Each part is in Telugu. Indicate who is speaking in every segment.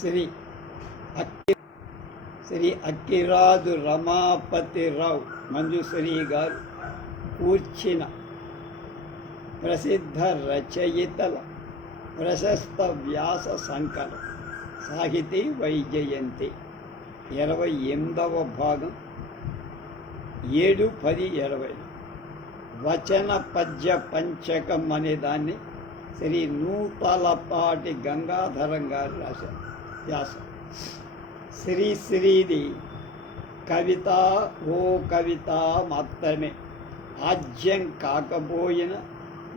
Speaker 1: శ్రీ అక్కి శ్రీ అక్కిరాజు రమాపతిరావు మంజుశ్రీ గారు కూర్చిన ప్రసిద్ధ రచయితల ప్రశస్త వ్యాస సంకలం సాహితీ వైజయంతి. ఇరవై ఎనిమిదవ భాగం. ఏడు పది ఇరవై. వచన పద్య పంచకం అనే దాన్ని శ్రీ నూతలపాటి గంగాధరం గారు రాశారు. వ్యాసం. శ్రీ శ్రీది కవిత ఓ కవిత మాత్రమే. ఆజ్యం కాకపోయిన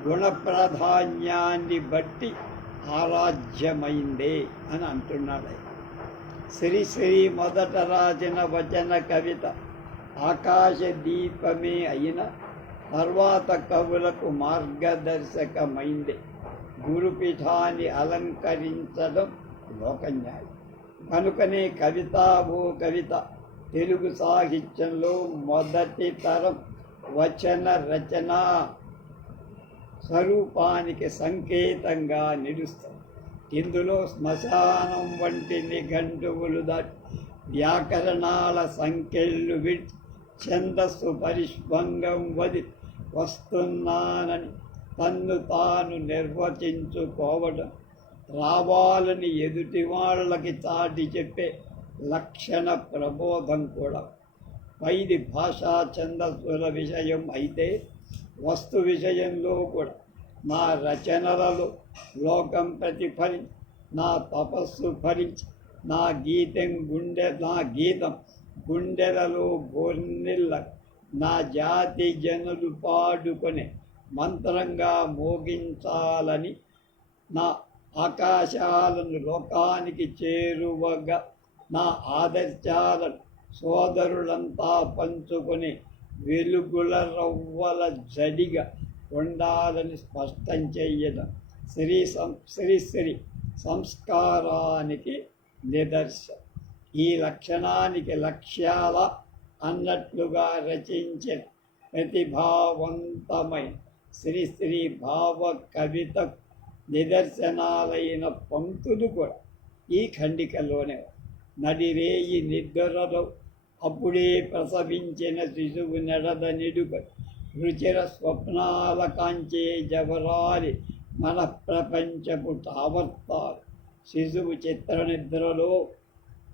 Speaker 1: గుణప్రాధాన్యాన్ని బట్టి ఆరాధ్యమైందే అని అంటున్నాడు శ్రీశ్రీ శ్రీ శ్రీ మొదట రాసిన వచన కవిత ఆకాశ దీపమే అయిన తర్వాత కవులకు మార్గదర్శకమైందే. గురుపీఠాన్ని అలంకరించడం లోకన్యాయం. కనుకనే కవిత ఓ కవిత తెలుగు సాహిత్యంలో మొదటి తరం వచన రచన స్వరూపానికి సంకేతంగా నిలుస్తాయి ఇందులో శ్మశానం వంటి నిఘంటువులు దాటి వ్యాకరణాల సంఖ్యలు విడిచి ఛందస్సు పరిష్భంగం వది వస్తున్నానని తన్ను తాను నిర్వచించుకోవడం రావాలని ఎదుటి వాళ్ళకి చాటి చెప్పే లక్షణ ప్రబోధం కూడా. పైది భాషా ఛందస్సుల విషయం అయితే వస్తు విషయంలో కూడా. నా రచనలలో లోకం ప్రతిఫలించి నా తపస్సు ఫలించి నా గీతం గుండె నా గీతం గుండెలలో గోర్నిల్ల నా జాతి జనులు పాడుకునే మంత్రంగా మోగించాలని నా ఆకాశాలను లోకానికి చేరువగా నా ఆదర్శాలను సోదరులంతా పంచుకొని వెలుగుల రవ్వల జడిగా ఉండాలని స్పష్టం చెయ్యడం శ్రీ సం శ్రీ శ్రీ సంస్కారానికి నిదర్శనం ఈ లక్షణానికి లక్ష్యాల అన్నట్లుగా రచించిన ప్రతిభావంతమైన శ్రీ శ్రీ భావ కవిత నిదర్శనాలైన పంక్తులు కూడా ఈ ఖండికలోనే నడిరేయి నిద్రలో అప్పుడే ప్రసవించిన శిశువు నడద నిడుక రుచిర స్వప్నాల కాంచే జవరాలి మన ప్రపంచపు తావర్తాలు. శిశువు చిత్ర నిద్రలో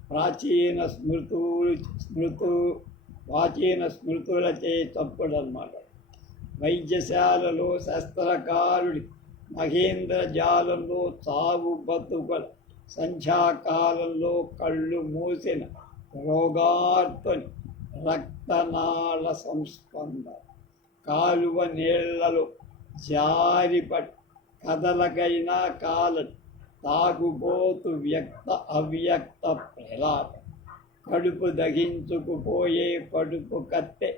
Speaker 1: ప్రాచీన స్మృతులు స్మృతు ప్రాచీన స్మృతులచే తప్పుడన్నమాట. వైద్యశాలలో శస్త్రకారుడి మహేంద్ర జాలంలో చావు బతుకల సంధ్యాకాలంలో కళ్ళు మూసిన రోగార్తని రక్తనాళ సంస్పంద. కాలువ నీళ్ళలో జారిపట్ కదలకైనా కాలని తాగుబోతు వ్యక్త అవ్యక్త ప్రలాప. కడుపు దహించుకుపోయే కడుపు కత్తె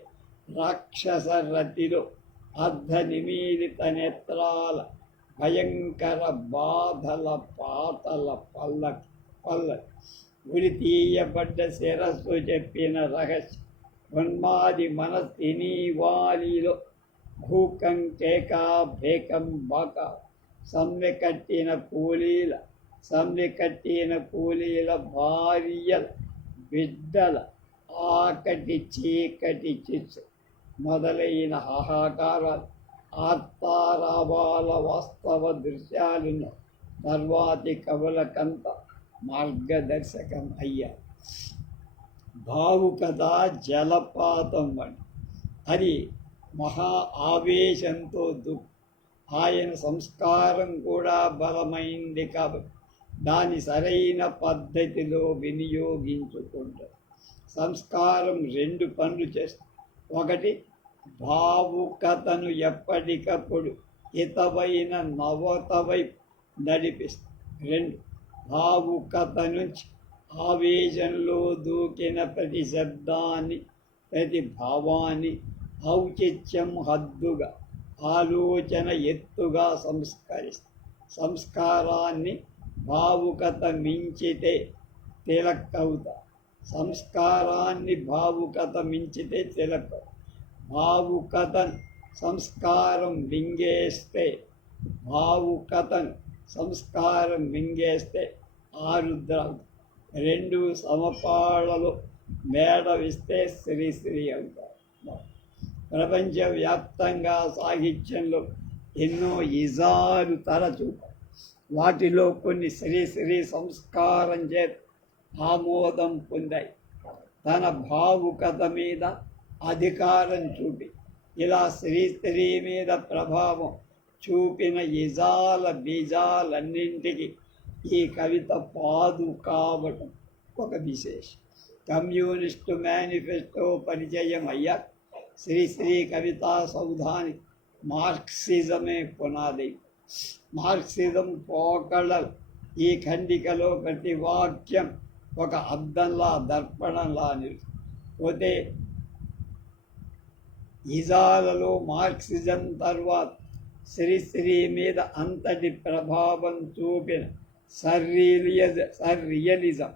Speaker 1: రాక్షస రతిలో అర్ధ నిమీలిత నేత్రాల భయంకర బాధల పాతల పల్ల పల్ల ఉరి తీయబడ్డ శిరస్సు చెప్పిన రహస్యం. ఉన్మాది మనస్తిని వాలిలో భూకం కేకా భేకం బాక. సమ్మె కట్టిన కూలీల సమ్మె కట్టిన కూలీల భార్యల బిడ్డల ఆకటి చీకటి చిచ్చు. మొదలైన హాహాకారాలు ఆర్తారావాల వాస్తవ దృశ్యాలను తర్వాతి కవులకంత మార్గదర్శకం అయ్యారు భావుకథ జలపాతం వంటి అది మహా ఆవేశంతో దుఃఖ ఆయన సంస్కారం కూడా బలమైంది కాబట్టి దాని సరైన పద్ధతిలో వినియోగించుకుంటారు సంస్కారం రెండు పనులు చేస్తుంది ఒకటి భావుకతను ఎప్పటికప్పుడు హితవైన నవతవై నడిపిస్తుంది రెండు భావుకత నుంచి ఆవేశంలో దూకిన ప్రతి శబ్దాన్ని ప్రతి భావాన్ని ఔచిత్యం హద్దుగా ఆలోచన ఎత్తుగా సంస్కరిస్తుంది సంస్కారాన్ని భావుకత మించితే తిలక్కవుతా. సంస్కారాన్ని భావుకత మించితే తిలక్కవు. భావుకథన్ సంస్కారం మింగేస్తే భావుకతను సంస్కారం మింగేస్తే ఆరుద్ర రెండు సమపాళలు మేడవిస్తే శ్రీశ్రీ అంటారు. ప్రపంచవ్యాప్తంగా సాహిత్యంలో ఎన్నో ఇజాలు తరచు వాటిలో కొన్ని శ్రీశ్రీ సంస్కారం చే ఆమోదం పొందాయి. తన భావుకథ మీద అధికారం చూపి ఇలా శ్రీ స్త్రీ మీద ప్రభావం చూపిన ఇజాల బీజాలన్నింటికి ఈ కవిత పాదు కావటం ఒక విశేషం. కమ్యూనిస్టు మేనిఫెస్టో పరిచయం అయ్యా శ్రీశ్రీ కవితా సౌధాని మార్క్సిజమే పునాది. మార్క్సిజం పోకళ ఈ ఖండికలో ప్రతి వాక్యం ఒక అద్దంలా దర్పణంలా నిలుస్తుంది పోతే ఇజాలలో మార్క్సిజం తర్వాత శ్రీశ్రీ మీద అంతటి ప్రభావం చూపిన సర్రియలియ సర్రియలిజం.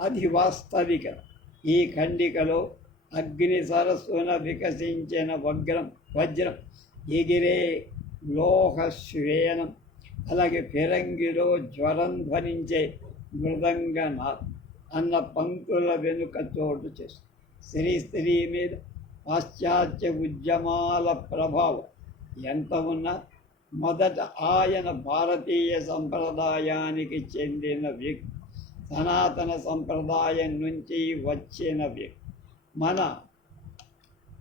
Speaker 1: అది వాస్తవిక. ఈ ఖండికలో అగ్ని సరస్సున వికసించిన వగ్రం వజ్రం ఎగిరే లోహ శ్వేనం అలాగే ఫిరంగిలో జ్వరం ధ్వనించే మృదంగనాథ్ అన్న పంక్తుల వెనుక చోటు చేస్తుంది. శ్రీ స్త్రీ మీద పాశ్చాత్య ఉద్యమాల ప్రభావం ఎంత ఉన్నా మొదట ఆయన భారతీయ సంప్రదాయానికి చెందిన వ్యక్తి సనాతన సంప్రదాయం నుంచి వచ్చిన వ్యక్తి. మన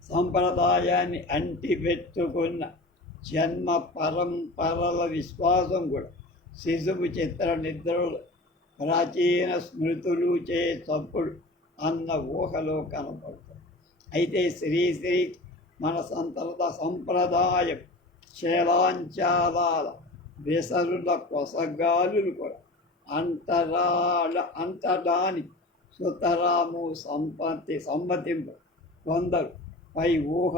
Speaker 1: సంప్రదాయాన్ని అంటిపెట్టుకున్న జన్మ పరంపరల విశ్వాసం కూడా శిశువు చిత్ర నిద్రలు ప్రాచీన స్మృతులు చే తప్పుడు అన్న ఊహలో కనపడుతుంది. అయితే శ్రీ శ్రీ మన సంతరత సంప్రదాయం శేలాంచాల విసరుల కొసగాలులు కూడా అంతరాళ అంతరాని సుతరాము సంపత్తి సమ్మతింపు కొందరు పై ఊహ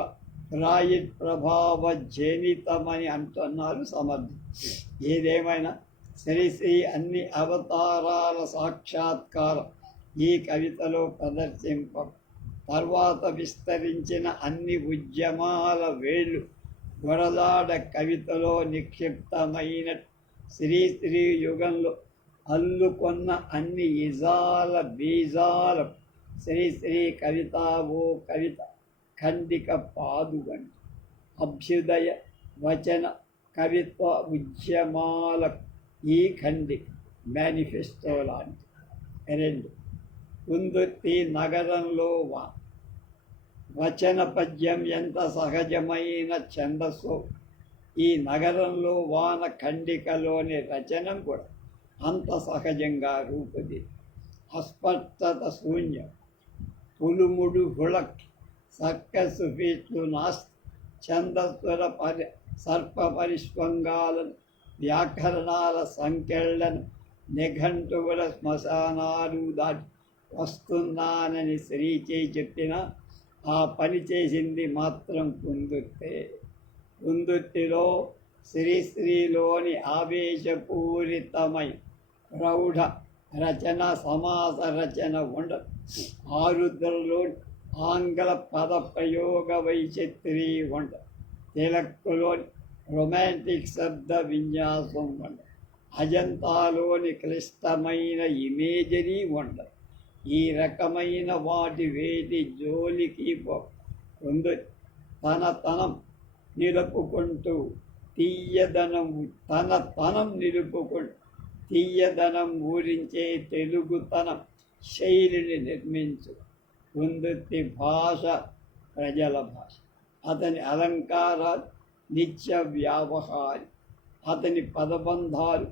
Speaker 1: రాయి ప్రభావ జనితమని అంటున్నారు సమర్థం ఏదేమైనా శ్రీశ్రీ అన్ని అవతారాల సాక్షాత్కారం ఈ కవితలో ప్రదర్శింప తర్వాత విస్తరించిన అన్ని ఉద్యమాల వేళ్ళు గొడలాడ కవితలో నిక్షిప్తమైన శ్రీ శ్రీ యుగంలో అల్లుకొన్న అన్ని ఇజాల బీజాల శ్రీ శ్రీ కవిత ఓ కవిత ఖండిక పాదుగంటి అభ్యుదయ వచన కవిత్వ ఉద్యమాల ఈ ఖండిక మేనిఫెస్టో లాంటి. రెండు. కుందుర్తి నగరంలో వా. వచన పద్యం ఎంత సహజమైన ఛందస్సు. ఈ నగరంలో వాన ఖండికలోని రచనం కూడా అంత సహజంగా రూపుది. అస్పష్టత శూన్యం. పులుముడు హుళక్ సర్కసు ఫీట్లు నాస్తి ఛందస్వర పరి సర్ప పరిష్పంగాలను వ్యాకరణాల సంఖ్యలను నిఘంటువుల శ్మశానాలు దాటి వస్తున్నానని శ్రీచే చెప్పిన ఆ పని చేసింది మాత్రం కుందుర్తే కుందుర్తిలో శ్రీశ్రీలోని ఆవేశపూరితమై ప్రౌఢ రచన సమాస రచన ఉండదు ఆరుద్రలో ఆంగ్ల పద ప్రయోగ వైచిత్రి ఉండదు తిలక్కులోని రొమాంటిక్ శబ్ద విన్యాసం ఉండదు అజంతాలోని క్లిష్టమైన ఇమేజరీ ఉండదు ఈ రకమైన వాటి వేటి జోలికి పొందు తన తనం నిలుపుకుంటూ తీయదనం తన తనం నిలుపుకుంటూ తీయదనం ఊరించే తెలుగుతనం శైలిని నిర్మించు. పొందుతి భాష ప్రజల భాష. అతని అలంకారాలు నిత్య వ్యావహారి. అతని పదబంధాలు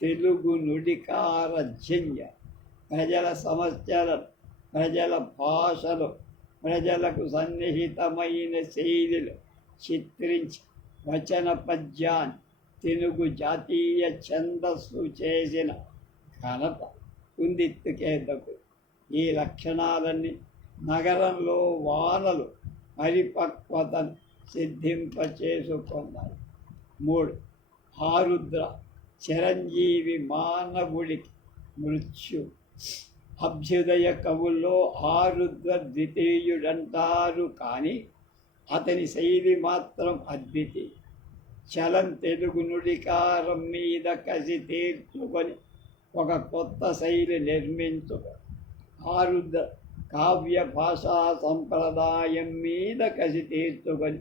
Speaker 1: తెలుగు నుడికార జన్య. ప్రజల సమస్యలను ప్రజల భాషలో ప్రజలకు సన్నిహితమైన శైలిలు చిత్రించి వచన పద్యాన్ని తెలుగు జాతీయ ఛందస్సు చేసిన ఘనత కుందిత్తుకేందుకు ఈ లక్షణాలన్నీ నగరంలో వానలు పరిపక్వతను సిద్ధింపచేసుకున్నాయి. మూడు ఆరుద్ర చిరంజీవి మానవుడికి మృత్యు అభ్యుదయ కవుల్లో ఆరుద్ర ద్వితీయుడంటారు కానీ అతని శైలి మాత్రం అద్వితి. చలం తెలుగు నుడికారం మీద కసి తీర్చుకొని ఒక కొత్త శైలి నిర్మించుక ఆరుద్ర కావ్య భాషా సంప్రదాయం మీద కసి తీర్చుకొని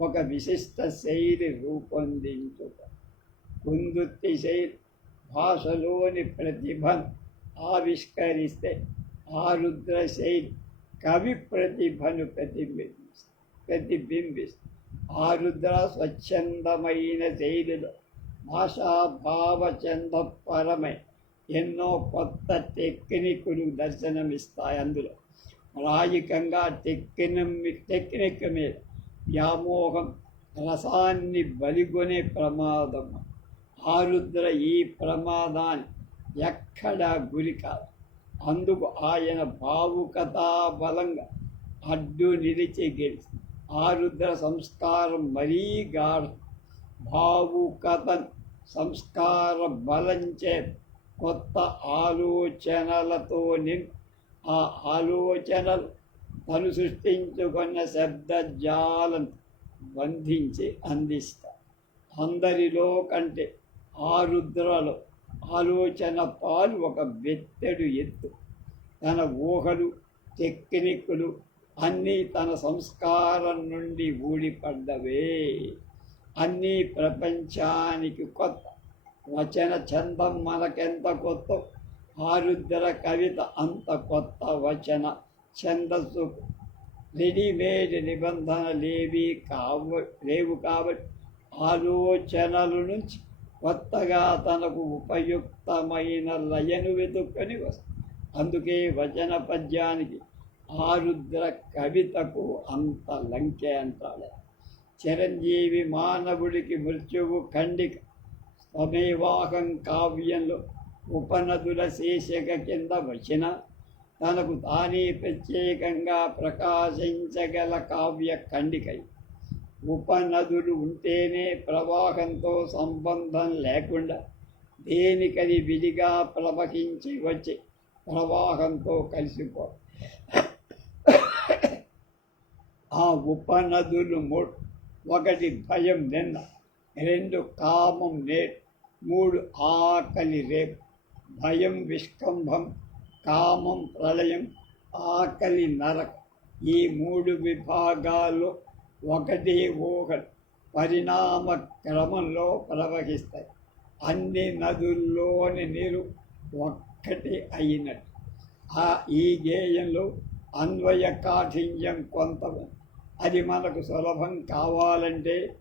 Speaker 1: ఒక విశిష్ట శైలి రూపొందించుట. కుందుత్తి శైలి భాషలోని ప్రతిభను ఆవిష్కరిస్తే ఆరుద్ర శైలి కవి ప్రతిభను ప్రతిబింబిస్తుంది ప్రతిబింబిస్తుంది ఆరుద్ర స్వచ్ఛందమైన శైలిలో భాషాభావచందపరమై ఎన్నో కొత్త టెక్నిక్లు దర్శనమిస్తాయి అందులో. ప్రాయికంగా టెక్నిక్ టెక్నిక్ మీద వ్యామోహం రసాన్ని బలిగొనే ప్రమాదం ఆరుద్ర ఈ ప్రమాదాన్ని ఎక్కడా గురి కాదు. అందుకు ఆయన భావుకతా బలంగా అడ్డు నిలిచి గెలిచి ఆరుద్ర సంస్కారం మరీ గాఢ. భావుకత సంస్కార బలంచే కొత్త ఆలోచనలతో నింపి ఆ ఆలోచనలు తను సృష్టించుకున్న శబ్దజాలను బంధించి అందిస్తా. అందరిలో కంటే ఆరుద్రలో ఆలోచన పాలు ఒక బెత్తెడు ఎత్తు. తన ఊహలు టెక్నిక్లు అన్నీ తన సంస్కారం నుండి ఊడిపడ్డవే. అన్నీ ప్రపంచానికి కొత్త. వచన చందం మనకెంత కొత్త? ఆరుద్ర కవిత అంత కొత్త వచన ఛందస్సు రెడీమేడ్ నిబంధనలేవి కావ లేవు కాబట్టి ఆలోచనల నుంచి కొత్తగా తనకు ఉపయుక్తమైన లయను వెతుక్కొని వస్తుంది అందుకే వచన పద్యానికి ఆరుద్ర కవితకు అంత లంకె అంటాడు. చిరంజీవి మానవుడికి మృత్యువు ఖండిక. స్వమేవాహం కావ్యంలో ఉపనదుల శీర్షిక కింద వచ్చిన తనకు తానే ప్రత్యేకంగా ప్రకాశించగల కావ్య ఖండికై ఉపనదులు ఉంటేనే ప్రవాహంతో సంబంధం లేకుండా దేనికది విడిగా ప్రవహించి వచ్చి ప్రవాహంతో కలిసిపో. ఆ ఉపనదులు మూడు ఒకటి భయం నిన్న రెండు కామం నేడు మూడు ఆకలి రేపు. భయం విష్కంభం కామం ప్రళయం ఆకలి నరక. ఈ మూడు విభాగాల్లో ఒకటి ఊహ పరిణామ క్రమంలో ప్రవహిస్తాయి. అన్ని నదుల్లోని నీరు ఒక్కటి అయినట్టు. ఆ ఈ గేయంలో అన్వయ కాఠిన్యం కొంత అది మనకు సులభం కావాలంటే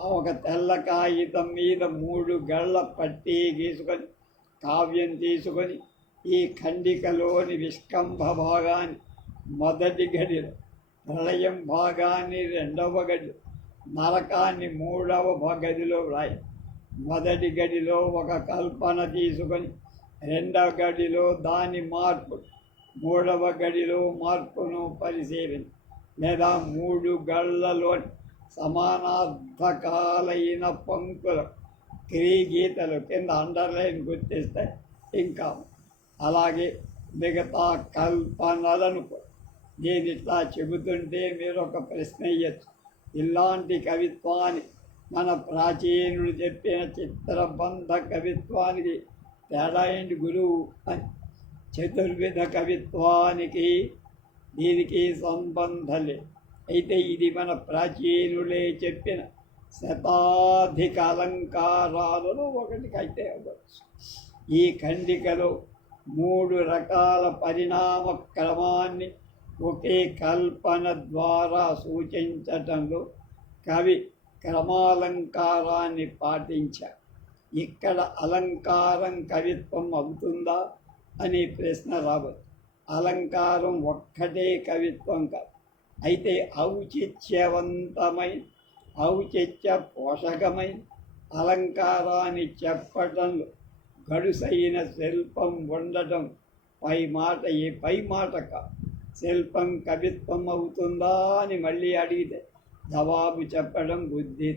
Speaker 1: ఒక తెల్ల కాగితం మీద మూడు గళ్ళ పట్టి గీసుకొని కావ్యం తీసుకొని ఈ ఖండికలోని విష్కంభ భాగాన్ని మొదటి గడిలో ప్రళయం భాగాన్ని రెండవ గడి నరకాన్ని మూడవ గదిలో వ్రాయి. మొదటి గడిలో ఒక కల్పన తీసుకొని రెండవ గడిలో దాని మార్పు మూడవ గడిలో మార్పును పరిశీలించి. లేదా మూడు గళ్ళలోని సమానార్థకాలైన పంక్తులు గీతలు కింద అండర్లైన్ గుర్తిస్తే ఇంకా అలాగే మిగతా కల్పనలను నేను ఇట్లా చెబుతుంటే మీరు ఒక ప్రశ్న ఇయ్యచ్చు. ఇలాంటి కవిత్వాన్ని మన ప్రాచీనుడు చెప్పిన చిత్రబంధ కవిత్వానికి తేడా ఏంటి గురువు? అని చతుర్విధ కవిత్వానికి దీనికి సంబంధలే. అయితే ఇది మన ప్రాచీనులే చెప్పిన శతాధిక అలంకారాలలో ఒకటికైతే అవ్వచ్చు. ఈ ఖండికలో మూడు రకాల పరిణామ క్రమాన్ని ఒకే కల్పన ద్వారా సూచించటంలో కవి క్రమాలంకారాన్ని పాటించారు ఇక్కడ అలంకారం కవిత్వం అవుతుందా అనే ప్రశ్న రావచ్చు అలంకారం ఒక్కటే కవిత్వం కాదు. అయితే ఔచిత్యవంతమైన ఔచిత్య పోషకమైన అలంకారాన్ని చెప్పటంలో గడుసైన శిల్పం ఉండటం పై మాట ఏ పై మాట కాదు. శిల్పం కవిత్వం అవుతుందా అని మళ్ళీ అడిగితే జవాబు చెప్పడం బుద్ధి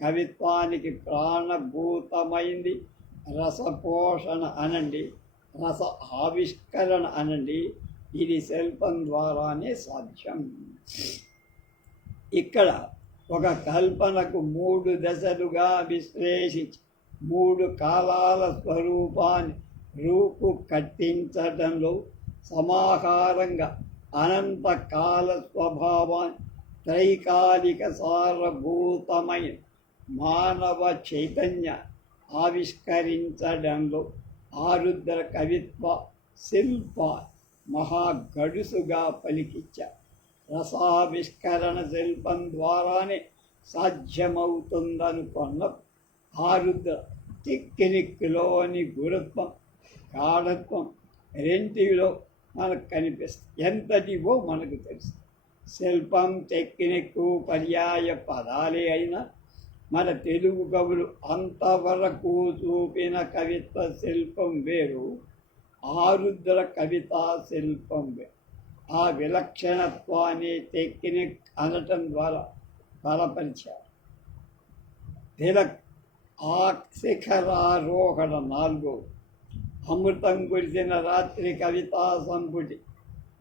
Speaker 1: కవిత్వానికి ప్రాణభూతమైంది రసపోషణ అనండి రస ఆవిష్కరణ అనండి ఇది శిల్పం ద్వారానే సాధ్యం. ఇక్కడ ఒక కల్పనకు మూడు దశలుగా విశ్లేషించి మూడు కాలాల స్వరూపాన్ని రూపు కట్టించడంలో సమాహారంగా అనంతకాల స్వభావాన్ని త్రైకాలిక సారభూతమైన మానవ చైతన్య ఆవిష్కరించడంలో ఆరుద్ర కవిత్వ శిల్ప మహాగడుసుగా పలికిచ్చారు రసావిష్కరణ శిల్పం ద్వారానే సాధ్యమవుతుందనుకున్న ఆరుద్ర టెక్నిక్లోని గురుత్వం గాఢత్వం రెంటిలో మనకు కనిపిస్తుంది. ఎంతటివో మనకు తెలుస్తుంది శిల్పం టెక్నిక్ పర్యాయ పదాలే అయినా మన తెలుగు కవులు అంతవరకు చూపిన కవిత్వ శిల్పం వేరు. ఆరుద్ర కవితా శిల్పం వేరు. ఆ విలక్షణత్వాన్ని టెక్నిక్ అనటం ద్వారా బలపరిచారు. తిలక్ ఆ శిఖరారోహణ నాలుగో అమృతం కురిసిన రాత్రి కవితా సంపుటి.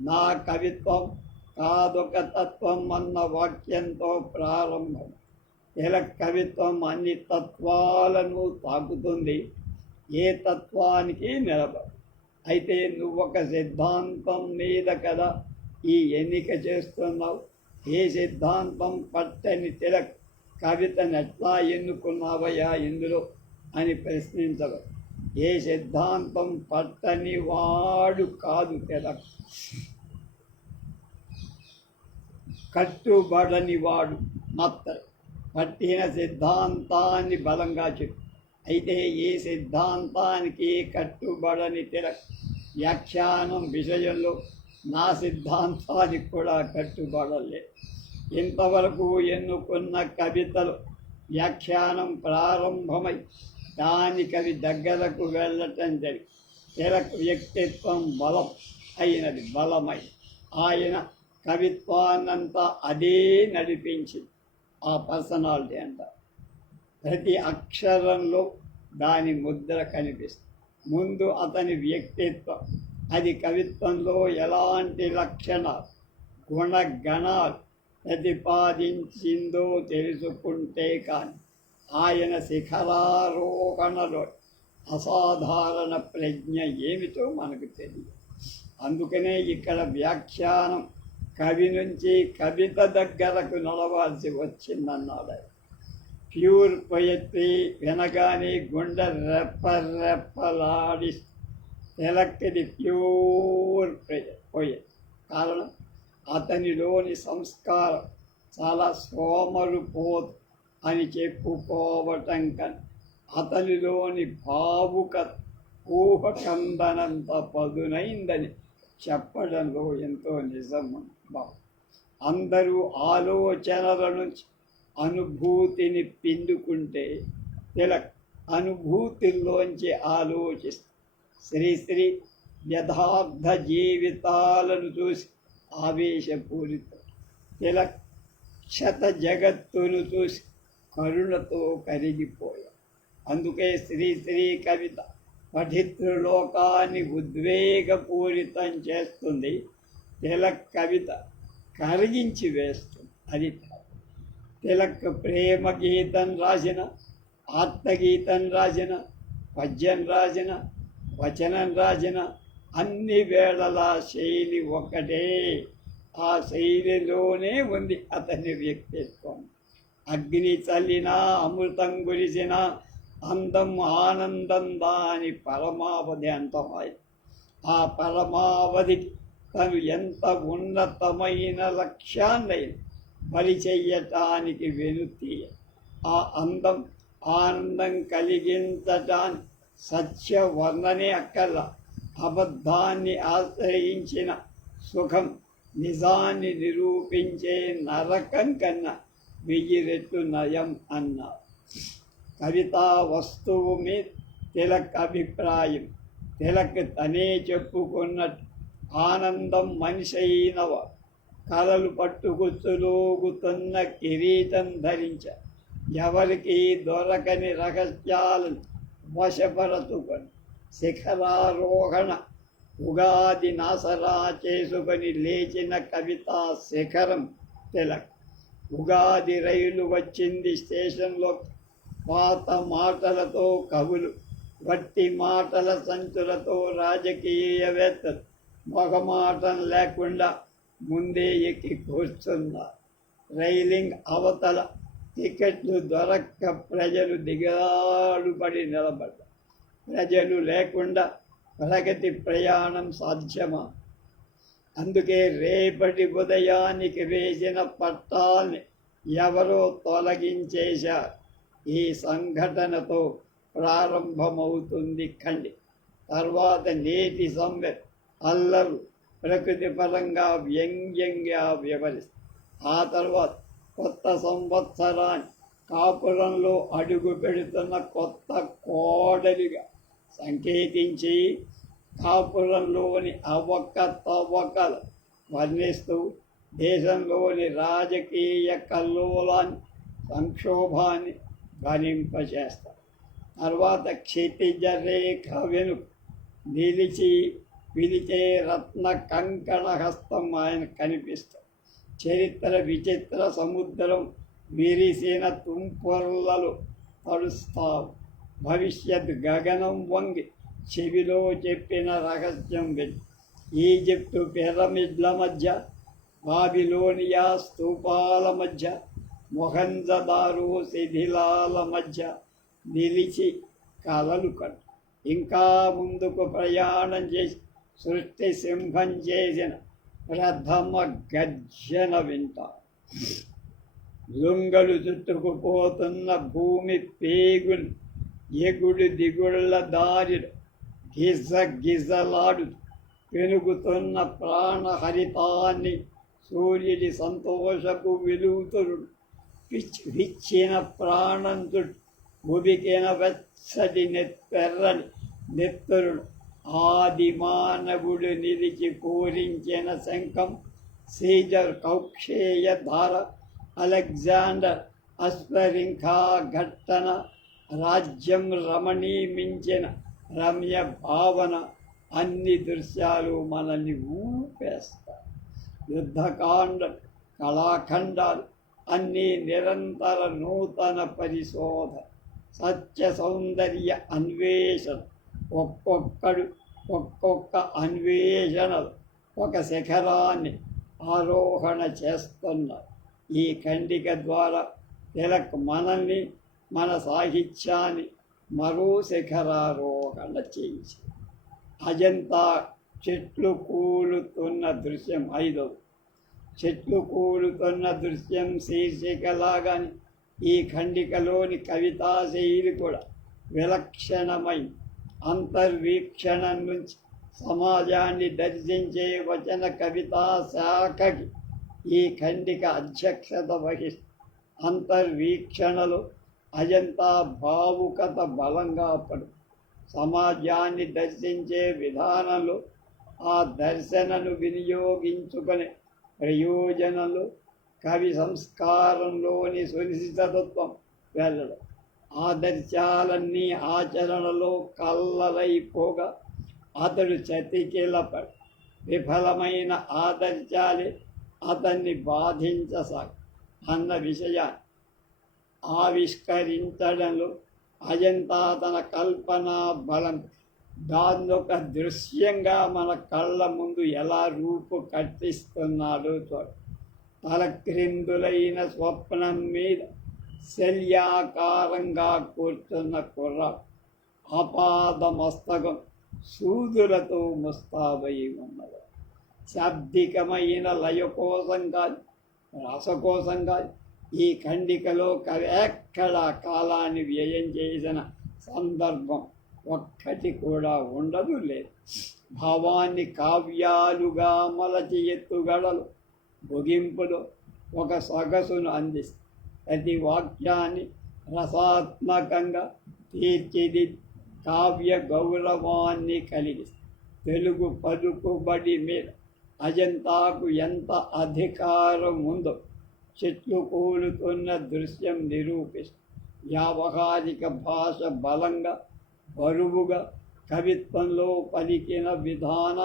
Speaker 1: నా కవిత్వం కాదొక తత్వం అన్న వాక్యంతో ప్రారంభం. ఇలా కవిత్వం అన్ని తత్వాలను తాకుతుంది. ఏ తత్వానికి నిలబడు. అయితే నువ్వొక సిద్ధాంతం మీద కదా ఈ ఎన్నిక చేస్తున్నావు. ఏ సిద్ధాంతం పట్టని తిలక్ కవితను ఎట్లా ఎన్నుకున్నావయ్యా ఇందులో అని ప్రశ్నించవచ్చు ఏ సిద్ధాంతం పట్టని వాడు కాదు తిలక్ కట్టుబడని వాడు మాత్రం పట్టిన సిద్ధాంతాన్ని బలంగా చెప్పు. అయితే ఏ సిద్ధాంతానికి కట్టుబడని తిలక్ వ్యాఖ్యానం విషయంలో నా సిద్ధాంతానికి కూడా కట్టుబడలే. ఇంతవరకు ఎన్నుకున్న కవితలు వ్యాఖ్యానం ప్రారంభమై దానికది దగ్గరకు వెళ్ళటం జరిగి తిలక్ వ్యక్తిత్వం బలం అయినది బలమై ఆయన కవిత్వాన్నంతా అదే నడిపించింది. ఆ పర్సనాలిటీ అంట ప్రతి అక్షరంలో దాని ముద్ర కనిపిస్తుంది. ముందు అతని వ్యక్తిత్వం అది కవిత్వంలో ఎలాంటి లక్షణాలు గుణగణాలు ప్రతిపాదించిందో తెలుసుకుంటే కానీ ఆయన శిఖరారోహణలో అసాధారణ ప్రజ్ఞ ఏమిటో మనకు తెలియదు. అందుకనే ఇక్కడ వ్యాఖ్యానం కవి నుంచి కవిత దగ్గరకు నడవాల్సి వచ్చిందన్నాడు. ప్యూర్ పొయట్రీ వినగానే గుండె రెప్ప రెప్పలాడి తెలక్కది ప్యూర్ పోయే కారణం అతనిలోని సంస్కారం చాలా సోమరుపోతు అని చెప్పుకోవటం కన్నా అతనిలోని భావుక ఊహకందనంత పదునైందని చెప్పడంలో ఎంతో నిజం భావం అందరూ ఆలోచనలను అనుభూతిని పిండుకుంటే తిలక్ అనుభూతిలోంచి శ్రీ శ్రీశ్రీ యథార్థ జీవితాలను చూసి ఆవేశపూరితం. తిలక్ క్షత జగత్తును చూసి కరుణతో కరిగిపోయాం. అందుకే శ్రీశ్రీ కవిత పఠితృలోకాన్ని ఉద్వేగపూరితం చేస్తుంది. తిలక్ కవిత కరిగించి వేస్తుంది అది తిలక్ ప్రేమ గీతం రాసిన ఆత్మగీతం రాసిన పద్యం రాసిన వచనం రాసిన అన్ని వేళలా శైలి ఒకటే. ఆ శైలిలోనే ఉంది అతని వ్యక్తిత్వం. అగ్ని చల్లినా అమృతం గురిచిన అందం ఆనందం దాని పరమావధి అంతమాయి. ఆ పరమావధికి తను ఎంత ఉన్నతమైన లక్ష్యాన్ని బలి చెయ్యటానికి వెనుతీయ. ఆ అందం ఆనందం కలిగించటాన్ని సత్య వర్ణనే అక్కర్ల. అబద్ధాన్ని ఆశ్రయించిన సుఖం నిజాన్ని నిరూపించే నరకం కన్నా. వెయ్యి రెట్లు నయం అన్నారు కవితా వస్తువు మీద తిలక్ అభిప్రాయం. తిలక్ తనే చెప్పుకున్నట్టు ఆనందం మనిషి అయినవ కలలు పట్టుకుచ్చులోగుతున్న కిరీటం ధరించ. ఎవరికి దొరకని రహస్యాలను వశపరచుకొని శిఖరారోహణ ఉగాది నాసరా చేసుకొని లేచిన కవితా శిఖరం తిలక్. ఉగాది రైలు వచ్చింది స్టేషన్లో. పాత మాటలతో కవులు వట్టి మాటల సంచులతో రాజకీయవేత్తలు మొగమాటం లేకుండా ముందే ఎక్కి కూర్చున్నారు రైలింగ్ అవతల టికెట్లు దొరక్క ప్రజలు దిగాడుపడి నిలబడ్డారు ప్రజలు లేకుండా ప్రగతి ప్రయాణం సాధ్యమా? అందుకే రేపటి ఉదయానికి వేసిన పట్టాల్ని ఎవరో తొలగించేశారు. ఈ సంఘటనతో ప్రారంభమవుతుంది ఖండి తర్వాత నేటి సమ్మె అల్లరు ప్రకృతి పరంగా వ్యంగ్యంగా వివరిస్తారు ఆ తర్వాత కొత్త సంవత్సరాన్ని కాపురంలో అడుగు పెడుతున్న కొత్త కోడలిగా సంకేతించి కాపురంలోని అవక్క తవ్వకలు వర్ణిస్తూ దేశంలోని రాజకీయ కల్లోలాన్ని సంక్షోభాన్ని గణింపచేస్తారు తర్వాత క్షితిజ రేఖ వెనుక నిలిచి పిలిచే రత్న కంకణ హస్తం ఆయన కనిపిస్తుంది చరిత్ర విచిత్ర సముద్రం విరిసిన తుంపర్లలో తడుస్తావు. భవిష్యత్ గగనం వంగి చెవిలో చెప్పిన రహస్యం విని ఈజిప్టు పిరమిడ్ల మధ్య బాబిలోనియా స్తూపాల మధ్య మొహంజదారు శిథిలాల మధ్య నిలిచి కలలు కట్టు ఇంకా ముందుకు ప్రయాణం చేసి సృష్టి సింహం చేసిన ప్రథమ గర్జన వింట లుంగలు చుట్టుకుపోతున్న భూమి పేగులు ఎగుడు దిగుళ్ళ దారిలో గిజ గిజలాడు పెనుగుతున్న ప్రాణహరితాన్ని సూర్యుడి సంతోషపు వెలుగుతురుడు పిచ్చి విచ్చిన ప్రాణం చుట్టూ ఉబికిన వెచ్చటి నెత్తెర్రని నెత్తరుడు. ఆది మానవుడు నిలిచి పూరించిన శంఖం సీజర్ కౌక్షేయ ధార అలెగ్జాండర్ అశ్వరింఖా ఘట్టన రాజ్యం రమణీ మించిన రమ్య భావన అన్ని దృశ్యాలు మనల్ని ఊపేస్తాయి. యుద్ధకాండ కళాఖండాలు అన్నీ నిరంతర నూతన పరిశోధ సత్య సౌందర్య అన్వేషణ ఒక్కొక్కడు ఒక్కొక్క అన్వేషణలు ఒక శిఖరాన్ని ఆరోహణ చేస్తున్నారు. ఈ ఖండిక ద్వారా తిలక్ మనల్ని మన సాహిత్యాన్ని మరో శిఖరారోహణ చేయించి అజంతా చెట్లు కూలుతున్న దృశ్యం ఐదవ చెట్లు కూలుతున్న దృశ్యం శీర్షికలాగాని ఈ ఖండికలోని కవితా శైలి కూడా విలక్షణమై అంతర్వీక్షణం నుంచి సమాజాన్ని దర్శించే వచన కవితా శాఖకి ఈ ఖండిక అధ్యక్షత వహిస్తుంది అంతర్వీక్షణలో అజంతా భావుకత బలంగా పడుతుంది సమాజాన్ని దర్శించే విధానాలు ఆ దర్శనను వినియోగించుకునే ప్రయోజనాలు కవి సంస్కారంలోని సునిశ్చితత్వం వెళ్ళడం ఆదర్శాలన్నీ ఆచరణలో కల్లలైపోగా అతడు చతికిలపడు. విఫలమైన ఆదర్శాలే అతన్ని బాధించసాగు అన్న విషయాన్ని ఆవిష్కరించడంలో అజంతా తన కల్పన బలం. దాన్నొక దృశ్యంగా మన కళ్ళ ముందు ఎలా రూపు కట్టిస్తున్నాడో తల క్రిందులైన స్వప్నం మీద శల్యాకారంగా కూర్చున్న కుర్ర ఆపాద మస్తకం సూదులతో ముస్తాబై ఉన్నది. శాబ్దికమైన లయ కోసం కాదు రస కోసం కాదు ఈ ఖండికలో కవేక్ అక్కడ కాలాన్ని వ్యయం చేసిన సందర్భం ఒక్కటి కూడా ఉండదు లేదు భావాన్ని కావ్యాలుగా మలచి ఎత్తుగడలు ముగింపులో ఒక సొగసును అందిస్తాయి. ప్రతి వాక్యాన్ని రసాత్మకంగా తీర్చిది కావ్య గౌరవాన్ని కలిగిస్తాయి. తెలుగు పలుకుబడి మీద అజంతాకు ఎంత అధికారం ఉందో చెట్లు కూలుతున్న దృశ్యం నిరూపిస్తుంది వ్యావహారిక భాష బలంగా బరువుగా కవిత్వంలో పలికిన విధాన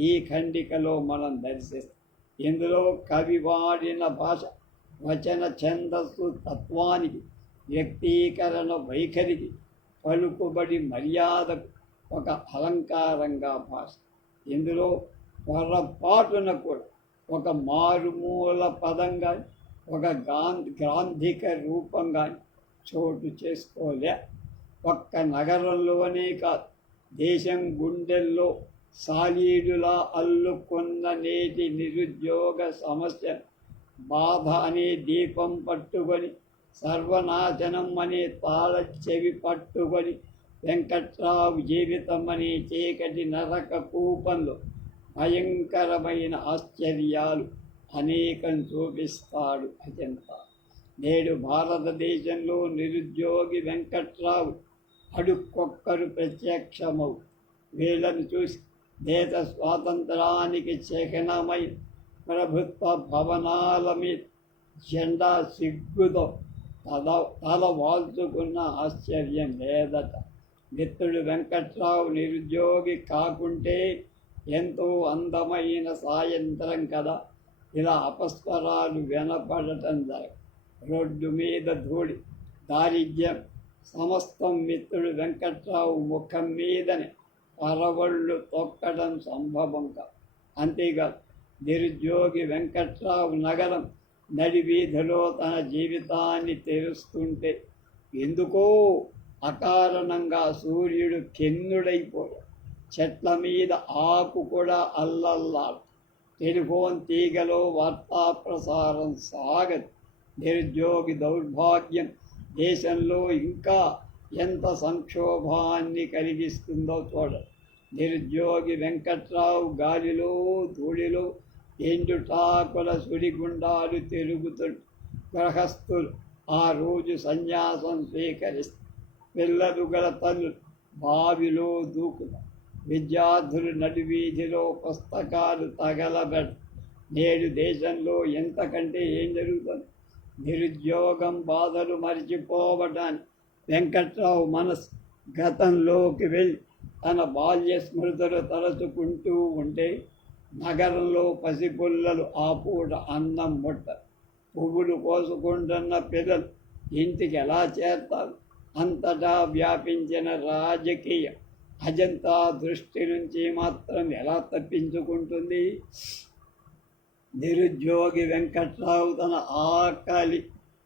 Speaker 1: ఈ ఖండికలో మనం దర్శిస్తాం. ఇందులో కవి వాడిన భాష వచన ఛందస్సు తత్వానికి వ్యక్తీకరణ వైఖరికి పలుకుబడి మర్యాదకు ఒక అలంకారంగా భాష. ఇందులో పొరపాటున కూడా ఒక మారుమూల పదంగా ఒక గాంధీ గ్రాంధిక రూపంగా చోటు చేసుకోలే. ఒక్క నగరంలోనే కాదు దేశం గుండెల్లో సాలీడులా అల్లుకున్న నేటి నిరుద్యోగ సమస్య. బాధ అనే దీపం పట్టుకొని సర్వనాశనం అనే తాళ చెవి పట్టుకొని వెంకట్రావు జీవితం అనే చీకటి నరక కూపంలో భయంకరమైన ఆశ్చర్యాలు అనేకం చూపిస్తాడు అజంతా. నేడు భారతదేశంలో నిరుద్యోగి వెంకట్రావు అడుక్కొక్కరు ప్రత్యక్షమవు. వీళ్ళను చూసి దేశ స్వాతంత్రానికి చిహ్నమై ప్రభుత్వ భవనాల మీద జెండా సిగ్గుతో తల తల వాల్చుకున్న ఆశ్చర్యం లేదట. మిత్రుడు వెంకట్రావు నిరుద్యోగి కాకుంటే ఎంతో అందమైన సాయంత్రం కదా. ఇలా అపస్వరాలు వినపడటం జరగ రోడ్డు మీద ధూళి దారిద్ర్యం సమస్తం మిత్రుడు వెంకట్రావు ముఖం మీదనే పరవళ్ళు తొక్కడం సంభవం కాదు అంతేకాదు నిరుద్యోగి వెంకట్రావు నగరం నడివీధిలో తన జీవితాన్ని తెరుస్తుంటే ఎందుకో అకారణంగా సూర్యుడు కెన్నుడైపోయాడు. చెట్ల మీద ఆకు కూడా అల్లల్లాడు టెలిఫోన్ తీగలో వార్తా ప్రసారం సాగదు. నిరుద్యోగి దౌర్భాగ్యం దేశంలో ఇంకా ఎంత సంక్షోభాన్ని కలిగిస్తుందో చూడ. నిరుద్యోగి వెంకట్రావు గాలిలో ధూళిలో ఎండుటాకుల సుడిగుండాలు తిరుగుతుంటు గ్రహస్థులు ఆ రోజు సన్యాసం స్వీకరిస్తారు పిల్లలు గల తల్లు బావిలో దూకుతారు. విద్యార్థులు నడివీధిలో పుస్తకాలు తగలబెట్ట నేడు దేశంలో ఎంతకంటే ఏం జరుగుతుంది? నిరుద్యోగం బాధలు మరిచిపోవటాన్ని వెంకట్రావు మనస్ గతంలోకి వెళ్ళి తన బాల్య స్మృతులు తలచుకుంటూ ఉంటే నగరంలో పసిపుల్లలు ఆ పూట అన్నం ముట్ట. పువ్వులు కోసుకుంటున్న పిల్లలు ఇంటికి ఎలా చేస్తారు అంతటా వ్యాపించిన రాజకీయం. అజంతా దృష్టి నుంచి మాత్రం ఎలా తప్పించుకుంటుంది? నిరుద్యోగి వెంకట్రావు తన ఆకలి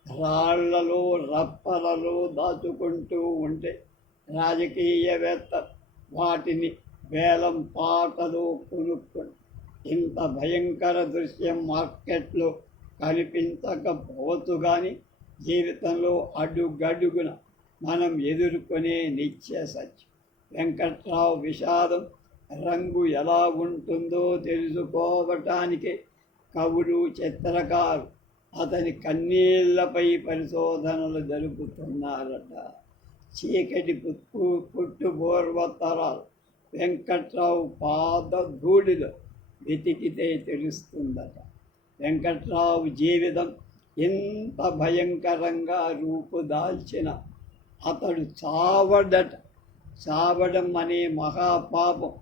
Speaker 1: రాళ్ళలో రప్పలలో దాచుకుంటూ ఉంటే రాజకీయవేత్త వాటిని వేలం పాటలో కొనుక్కుని ఇంత భయంకర దృశ్యం మార్కెట్లో కనిపించకపోవచ్చు కానీ జీవితంలో అడుగడుగున మనం ఎదుర్కొనే నిత్య సత్యం. వెంకట్రావు విషాదం రంగు ఎలా ఉంటుందో తెలుసుకోవటానికి కవులు చిత్రకారు. అతని కన్నీళ్ళపై పరిశోధనలు జరుపుతున్నారట. చీకటి పుట్టు పుట్టు పూర్వతరాలు వెంకట్రావు పాద ధూళిలో వెతికితే తెలుస్తుందట. వెంకట్రావు జీవితం ఎంత భయంకరంగా రూపుదాల్చిన అతడు చావడట. చావడం అనే మహాపాపం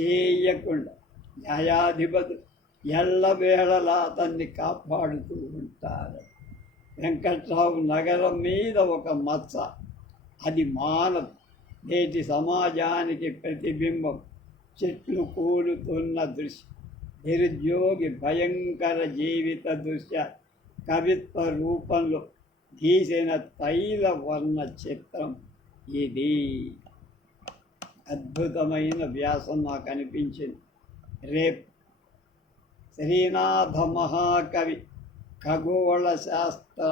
Speaker 1: చేయకుండా న్యాయాధిపతులు ఎల్లవేళలా అతన్ని కాపాడుతూ ఉంటారు వెంకట్రావు నగరం మీద ఒక మచ్చ అది మానదు నేటి సమాజానికి ప్రతిబింబం. చెట్లు కూలుతున్న దృశ్యం. నిరుద్యోగి భయంకర జీవిత దృశ్య. కవిత్వ రూపంలో గీసిన తైల వర్ణ చిత్రం ఇది. అద్భుతమైన వ్యాసం నాకు అనిపించింది రేపు శ్రీనాథ మహాకవి ఖగోళ శాస్త్ర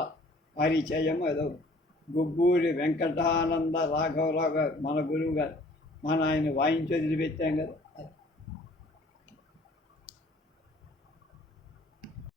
Speaker 1: పరిచయం ఏదో గుబ్బూరి వెంకటానంద రాఘవరావు గారు మన గురువు గారు మన ఆయన వాయించి వదిలిపెట్టాం కదా.